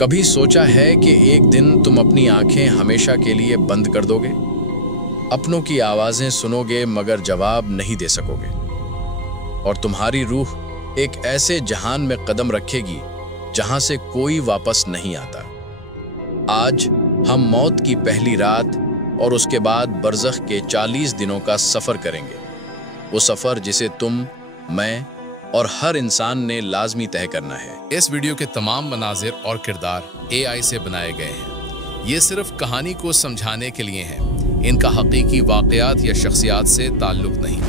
कभी सोचा है कि एक दिन तुम अपनी आंखें हमेशा के लिए बंद कर दोगे? अपनों की आवाजें सुनोगे मगर जवाब नहीं दे सकोगे, और तुम्हारी रूह एक ऐसे जहान में कदम रखेगी जहां से कोई वापस नहीं आता। आज हम मौत की पहली रात और उसके बाद बरज़ख के 40 दिनों का सफ़र करेंगे। वो सफ़र जिसे तुम, मैं और हर इंसान ने लाजमी तय करना है। इस वीडियो के तमाम मनाजिर और किरदार AI से बनाए गए हैं। ये सिर्फ कहानी को समझाने के लिए हैं। इनका हकीकी वाक़यात या शख्सियात से ताल्लुक़ नहीं।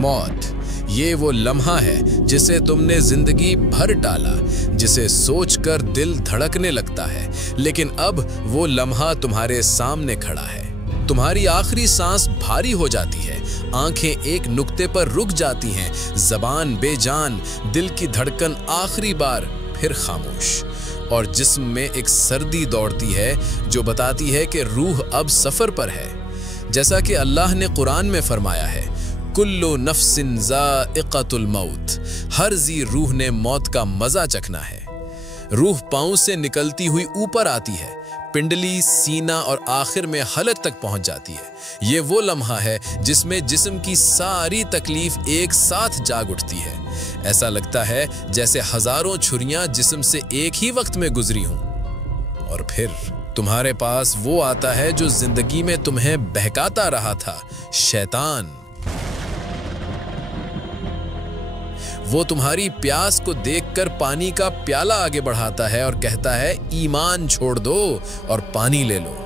मौत, ये वो लम्हा है जिसे तुमने जिंदगी भर टाला, जिसे सोचकर दिल धड़कने लगता है, लेकिन अब वो लम्हा तुम्हारे सामने खड़ा है। तुम्हारी आखिरी सांस भारी हो जाती है, आंखें एक नुक्ते पर रुक जाती हैं, ज़बान बेजान, दिल की धड़कन आखिरी बार फिर खामोश, और जिस्म में एक सर्दी दौड़ती है जो बताती है कि रूह अब सफ़र पर है। जैसा कि अल्लाह ने कुरान में फरमाया है, कुल्लु नफ्सिन ज़ाइक़तुल मौत, हर जी रूह ने मौत का मज़ा चखना है। रूह पाँव से निकलती हुई ऊपर आती है, पिंडली, सीना और आखिर में हलक तक पहुंच जाती है। ये वो लम्हा है जिसमें जिस्म की सारी तकलीफ एक साथ जाग उठती है। ऐसा लगता है जैसे हजारों छुरियां जिस्म से एक ही वक्त में गुजरी हों। और फिर तुम्हारे पास वो आता है जो जिंदगी में तुम्हें बहकाता रहा था, शैतान। वो तुम्हारी प्यास को देखकर पानी का प्याला आगे बढ़ाता है और कहता है, ईमान छोड़ दो और पानी ले लो।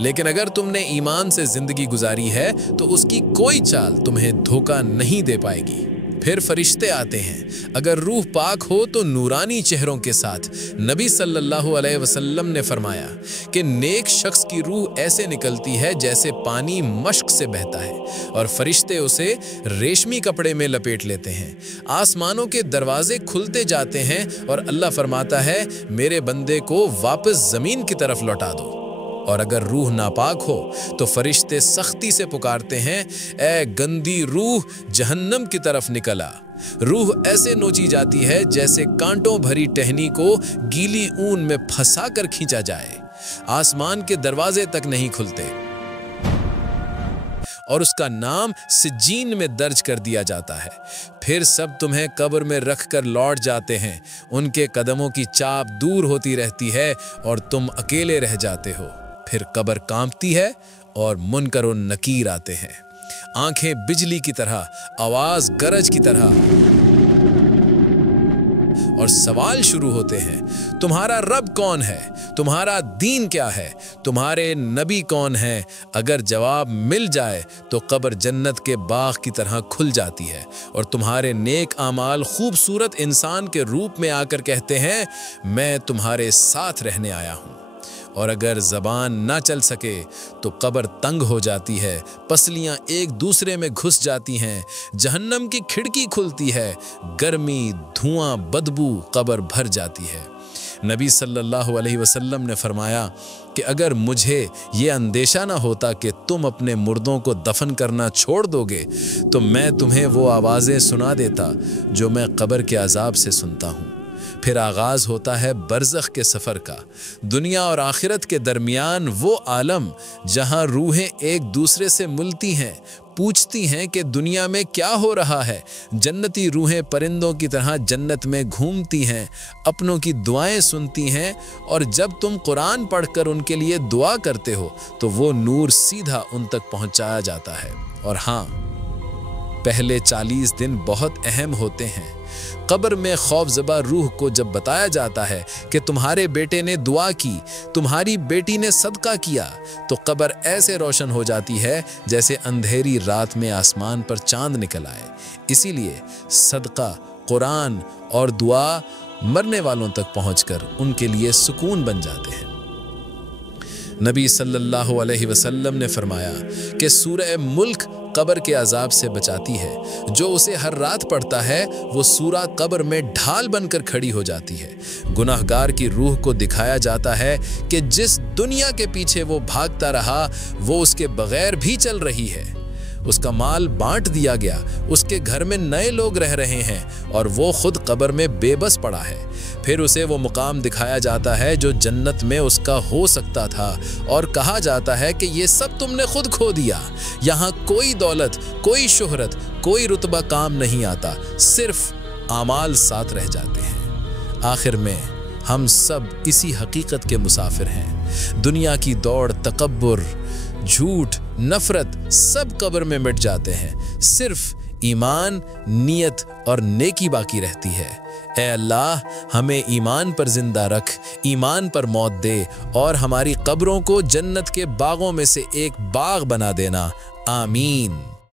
लेकिन अगर तुमने ईमान से जिंदगी गुजारी है तो उसकी कोई चाल तुम्हें धोखा नहीं दे पाएगी। फिर फरिश्ते आते हैं। अगर रूह पाक हो तो नूरानी चेहरों के साथ। नबी सल्लल्लाहु अलैहि वसल्लम ने फरमाया कि नेक शख्स की रूह ऐसे निकलती है जैसे पानी मश्क से बहता है, और फरिश्ते उसे रेशमी कपड़े में लपेट लेते हैं। आसमानों के दरवाजे खुलते जाते हैं और अल्लाह फरमाता है, मेरे बंदे को वापस ज़मीन की तरफ लौटा दो। और अगर रूह नापाक हो तो फरिश्ते सख्ती से पुकारते हैं, ए गंदी रूह, जहन्नम की तरफ निकला। रूह ऐसे नोची जाती है जैसे कांटों भरी टहनी को गीली ऊन में फंसा कर खींचा जाए। आसमान के दरवाजे तक नहीं खुलते और उसका नाम सिज्जीन में दर्ज कर दिया जाता है। फिर सब तुम्हें कब्र में रखकर लौट जाते हैं। उनके कदमों की चाप दूर होती रहती है और तुम अकेले रह जाते हो। फिर कब्र कांपती है और मुनकर और नकीर आते हैं, आंखें बिजली की तरह, आवाज गरज की तरह, और सवाल शुरू होते हैं, तुम्हारा रब कौन है? तुम्हारा दीन क्या है? तुम्हारे नबी कौन है? अगर जवाब मिल जाए तो कब्र जन्नत के बाग की तरह खुल जाती है और तुम्हारे नेक आमाल खूबसूरत इंसान के रूप में आकर कहते हैं, मैं तुम्हारे साथ रहने आया हूँ। और अगर ज़बान ना चल सके तो कब्र तंग हो जाती है, पसलियाँ एक दूसरे में घुस जाती हैं, जहन्नम की खिड़की खुलती है, गर्मी, धुआं, बदबू कब्र भर जाती है। नबी सल्लल्लाहु अलैहि वसल्लम ने फरमाया कि अगर मुझे ये अंदेशा ना होता कि तुम अपने मुर्दों को दफन करना छोड़ दोगे तो मैं तुम्हें वो आवाज़ें सुना देता जो मैं कब्र के अजाब से सुनता हूँ। फिर आगाज़ होता है बरज़ख के सफ़र का, दुनिया और आखिरत के दरमियान वो आलम जहाँ रूहें एक दूसरे से मिलती हैं, पूछती हैं कि दुनिया में क्या हो रहा है। जन्नती रूहें परिंदों की तरह जन्नत में घूमती हैं, अपनों की दुआएं सुनती हैं, और जब तुम कुरान पढ़कर उनके लिए दुआ करते हो तो वो नूर सीधा उन तक पहुँचाया जाता है। और हाँ, पहले 40 दिन बहुत अहम होते हैं। कब्र में खौफज़दा रूह को जब बताया जाता है कि तुम्हारे बेटे ने दुआ की, तुम्हारी बेटी ने सदका किया, तो कब्र ऐसे रोशन हो जाती है जैसे अंधेरी रात में आसमान पर चांद निकल आए। इसीलिए सदका, कुरान और दुआ मरने वालों तक पहुंचकर उनके लिए सुकून बन जाते हैं। नबी सल्लल्लाहु अलैहि वसल्लम ने फरमाया कि सूरह मुल्क कब्र के अजाब से बचाती है। जो उसे हर रात पढ़ता है वो सूरा कब्र में ढाल बनकर खड़ी हो जाती है। गुनाहगार की रूह को दिखाया जाता है कि जिस दुनिया के पीछे वो भागता रहा वो उसके बगैर भी चल रही है। اس کا مال بانٹ دیا گیا، اس کے گھر میں نئے لوگ رہ رہے ہیں اور وہ خود قبر میں بے بس پڑا ہے۔ پھر اسے وہ مقام دکھایا جاتا ہے جو جنت میں اس کا ہو سکتا تھا اور کہا جاتا ہے کہ یہ سب تم نے خود کھو دیا۔ یہاں کوئی دولت، کوئی شہرت، کوئی رتبہ کام نہیں آتا، صرف اعمال ساتھ رہ جاتے ہیں۔ آخر میں ہم سب اسی حقیقت کے مسافر ہیں۔ دنیا کی دوڑ، تکبر، جھوٹ، نفرت سب قبر میں مٹ جاتے ہیں، صرف ایمان، نیت اور نیکی باقی رہتی ہے۔ اے اللہ، ہمیں ایمان پر زندہ رکھ، ایمان پر موت دے اور ہماری قبروں کو جنت کے باغوں میں سے ایک باغ بنا دینا۔ آمین۔